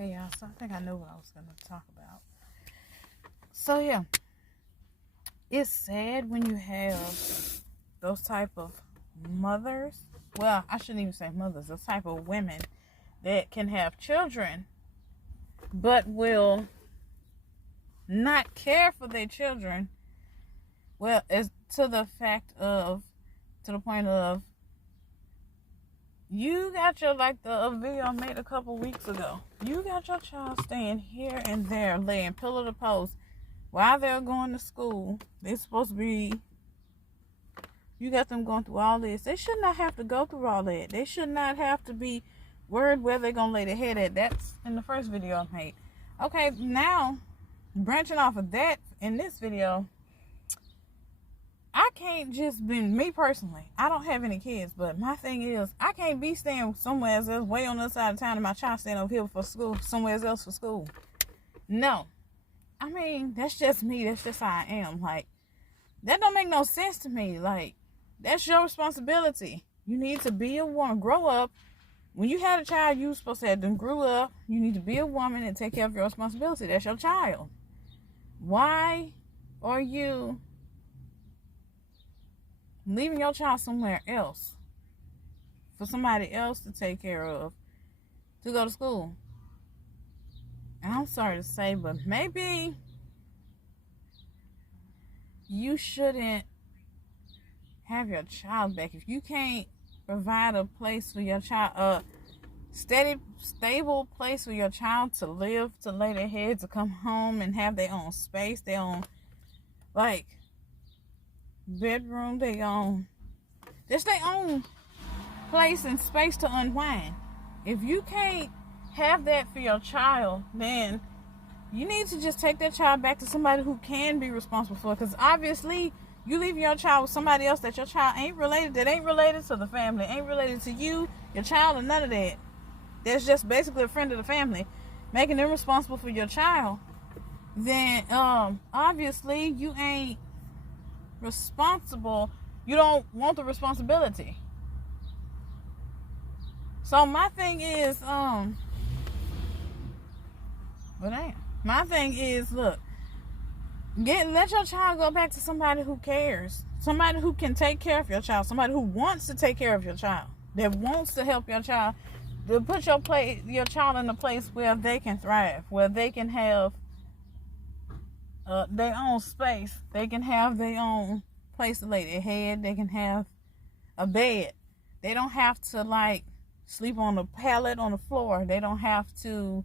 Okay, y'all, so I think I know what I was going to talk about. So, yeah, it's sad when you have those type of mothers. Well, I shouldn't even say mothers. Those type of women that can have children, but will not care for their children. Well, it's to the point of, you got your, like the video I made a couple weeks ago. You got your child staying here and there, laying pillow to post while they're going to school. They're supposed to be, you got them going through all this. They should not have to go through all that. They should not have to be worried where they're going to lay their head at. That's in the first video I made. Okay, now, branching off of that, in this video, I can't just be, me personally, I don't have any kids, but my thing is, I can't be staying somewhere else, way on the other side of town, and my child staying over here for school, somewhere else for school. No. I mean, that's just me. That's just how I am. Like, that don't make no sense to me. Like, that's your responsibility. You need to be a woman. Grow up. When you had a child, you were supposed to have them grew up. You need to be a woman and take care of your responsibility. That's your child. Why are you leaving your child somewhere else for somebody else to take care of, to go to school? And I'm sorry to say, but maybe you shouldn't have your child back. If you can't provide a place for your child, a steady, stable place for your child to live, to lay their head, to come home and have their own space, their own, like, bedroom, just their own place and space to unwind. If you can't have that for your child, then you need to just take that child back to somebody who can be responsible for it. Because obviously, you leaving your child with somebody else that your child ain't related to the family, ain't related to you, your child, or none of that. That's just basically a friend of the family, making them responsible for your child. Then, obviously, you ain't responsible. You don't want the responsibility. So my thing is, my thing is, look, let your child go back to somebody who cares, somebody who can take care of your child, somebody who wants to take care of your child, that wants to help your child, to put your child in a place where they can thrive, where they can have their own space, they can have their own place to lay their head, they can have a bed, they don't have to like sleep on a pallet on the floor, they don't have to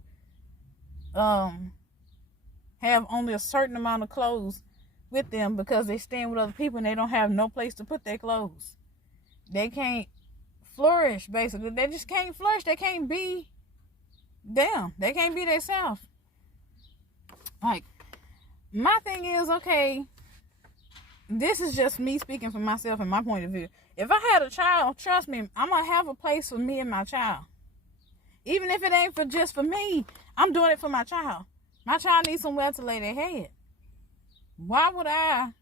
have only a certain amount of clothes with them because they staying with other people and they don't have no place to put their clothes. They can't flourish, basically. They just can't flourish. They can't be them. They can't be themselves. Like, my thing is, okay, this is just me speaking for myself and my point of view. If I had a child, trust me, I'm going to have a place for me and my child. Even if it ain't just for me, I'm doing it for my child. My child needs somewhere to lay their head. Why would I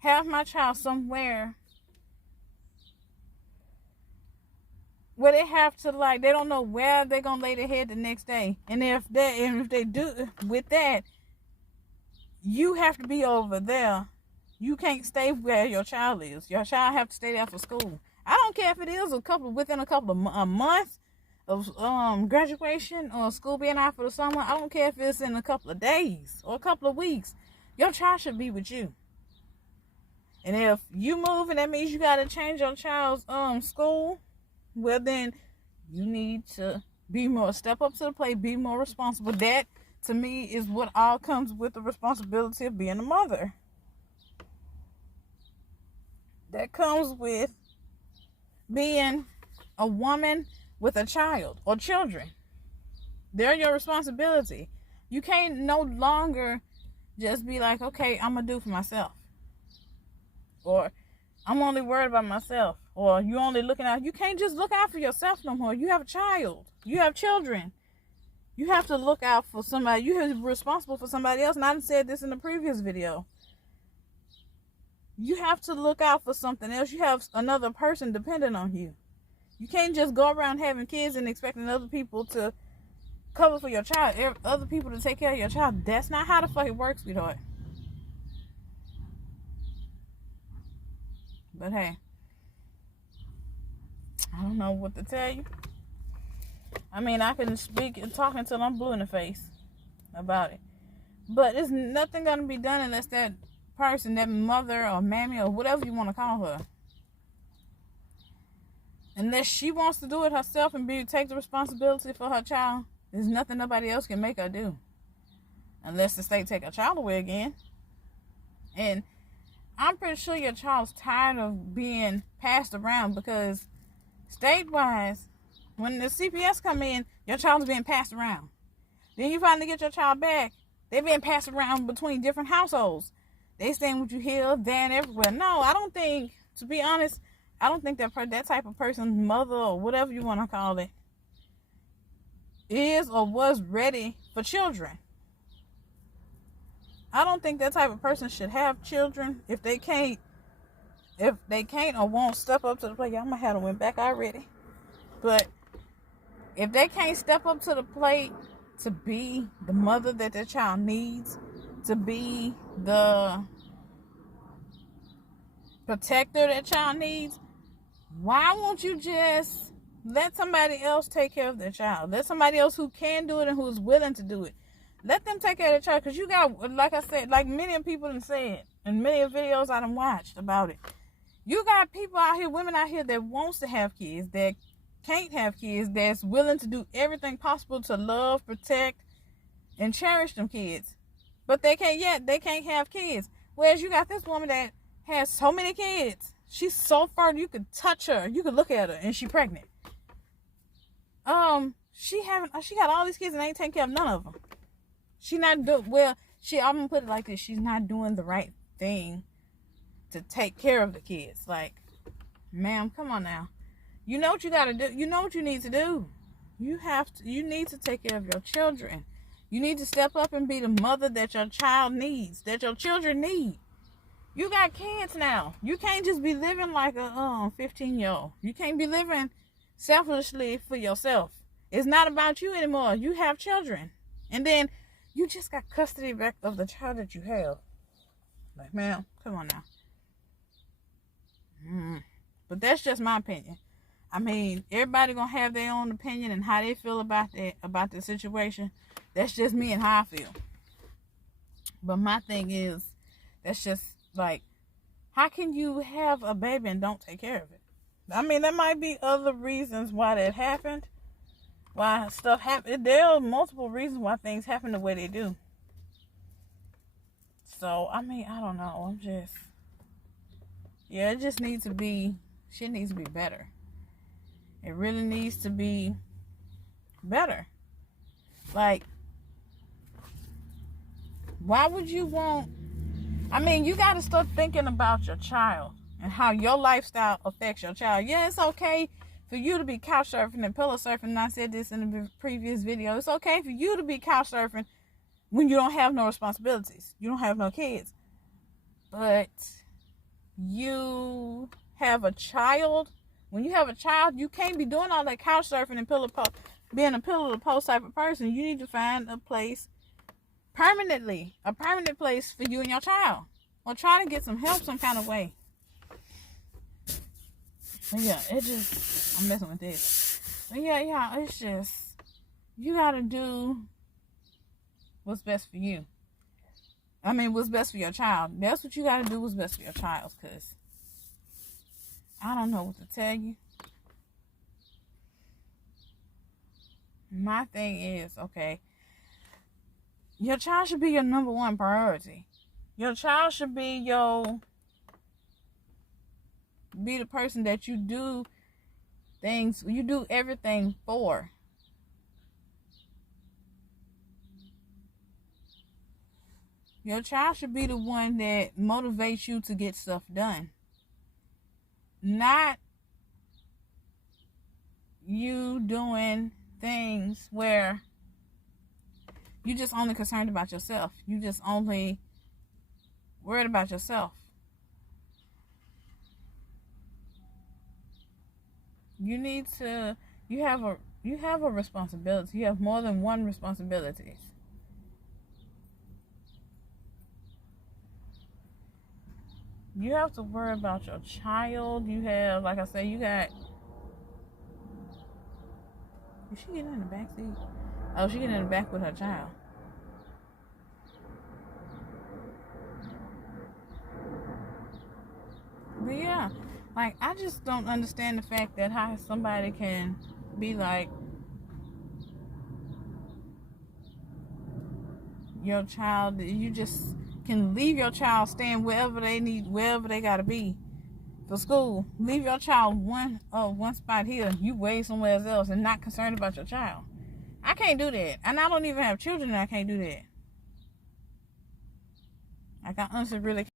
have my child somewhere where they have to, like, they don't know where they're going to lay their head the next day? And if they do with that, you have to be over there. You can't stay where your child is. Your child have to stay there for school. I don't care if it is within a couple of months of graduation or school being out for the summer. I don't care if it's in a couple of days or a couple of weeks. Your child should be with you. And if you move and that means you got to change your child's school, well then you need to step up to the plate, be more responsible. That to me is what all comes with the responsibility of being a mother. That comes with being a woman with a child or children. They're your responsibility. You can't no longer just be like, okay, I'm going to do for myself. Or I'm only worried about myself. Or you only looking out. You can't just look out for yourself no more. You have a child. You have children. You have to look out for somebody. You're responsible for somebody else. And I said this in the previous video. You have to look out for something else. You have another person dependent on you. You can't just go around having kids and expecting other people to cover for your child, other people to take care of your child. That's not how the fuck it works, sweetheart. But hey, I don't know what to tell you. I mean, I can speak and talk until I'm blue in the face about it. But there's nothing going to be done unless that person, that mother or mammy or whatever you want to call her, unless she wants to do it herself and take the responsibility for her child, there's nothing nobody else can make her do. Unless the state take her child away again. And I'm pretty sure your child's tired of being passed around, because state-wise, when the CPS come in, your child's being passed around. Then you finally get your child back, they're being passed around between different households. They staying with you here, there, and everywhere. No, I don't think, to be honest, I don't think that type of person, mother or whatever you want to call it, is or was ready for children. I don't think that type of person should have children if they can't or won't step up to the plate. Y'all might have went back already. But if they can't step up to the plate to be the mother that their child needs, to be the protector that child needs, why won't you just let somebody else take care of their child? Let somebody else who can do it and who's willing to do it. Let them take care of their child. Because you got, like I said, like many people have said, and many videos I done watched about it, you got people out here, women out here that wants to have kids, that can't have kids, that's willing to do everything possible to love, protect, and cherish them kids. But they can't have kids. Whereas you got this woman that has so many kids. She's so far, you could touch her, you could look at her, and she's pregnant. She got all these kids and ain't taking care of none of them. I'm gonna put it like this: she's not doing the right thing to take care of the kids. Like, ma'am, come on now. You know what you gotta do. You know what you need to do. You need to take care of your children. You need to step up and be the mother that your child needs, that your children need. You got kids now. You can't just be living like a 15-year-old. You can't be living selfishly for yourself. It's not about you anymore. You have children. And then you just got custody back of the child that you have. Like, ma'am, come on now. But that's just my opinion. I mean, everybody gonna have their own opinion and how they feel about the situation. That's just me and how I feel. But my thing is, that's just like, how can you have a baby and don't take care of it? I mean, there might be other reasons why that happened, why stuff happened. There are multiple reasons why things happen the way they do. So, I mean, I don't know. It just needs to be, shit needs to be better. It really needs to be better. Like, why would you want, I mean, you got to start thinking about your child and how your lifestyle affects your child. Yeah, it's okay for you to be couch surfing and pillow surfing. And I said this in the previous video. It's okay for you to be couch surfing when you don't have no responsibilities. You don't have no kids. But you have a child. When you have a child, you can't be doing all that couch surfing and being a pillow to post type of person. You need to find a place permanently, a permanent place for you and your child, or try to get some help some kind of way. But yeah, I'm messing with this. But yeah, it's just, you gotta do what's best for you. I mean, what's best for your child. That's what you gotta do, what's best for your child, because I don't know what to tell you. My thing is, okay, your child should be your number one priority. Your child should be the person that you do everything for. Your child should be the one that motivates you to get stuff done. Not you doing things where you just only concerned about yourself. You just only worried about yourself. You You have a responsibility. You have more than one responsibility. You have to worry about your child. You have, like I said, you got... Is she getting in the back seat? Oh, she getting in the back with her child. But yeah, like, I just don't understand the fact that how somebody can be like, your child, you just can leave your child staying wherever they need, wherever they gotta be for school. Leave your child one spot here, you way somewhere else, and not concerned about your child. I can't do that, and I don't even have children, and I can't do that. Like, I honestly really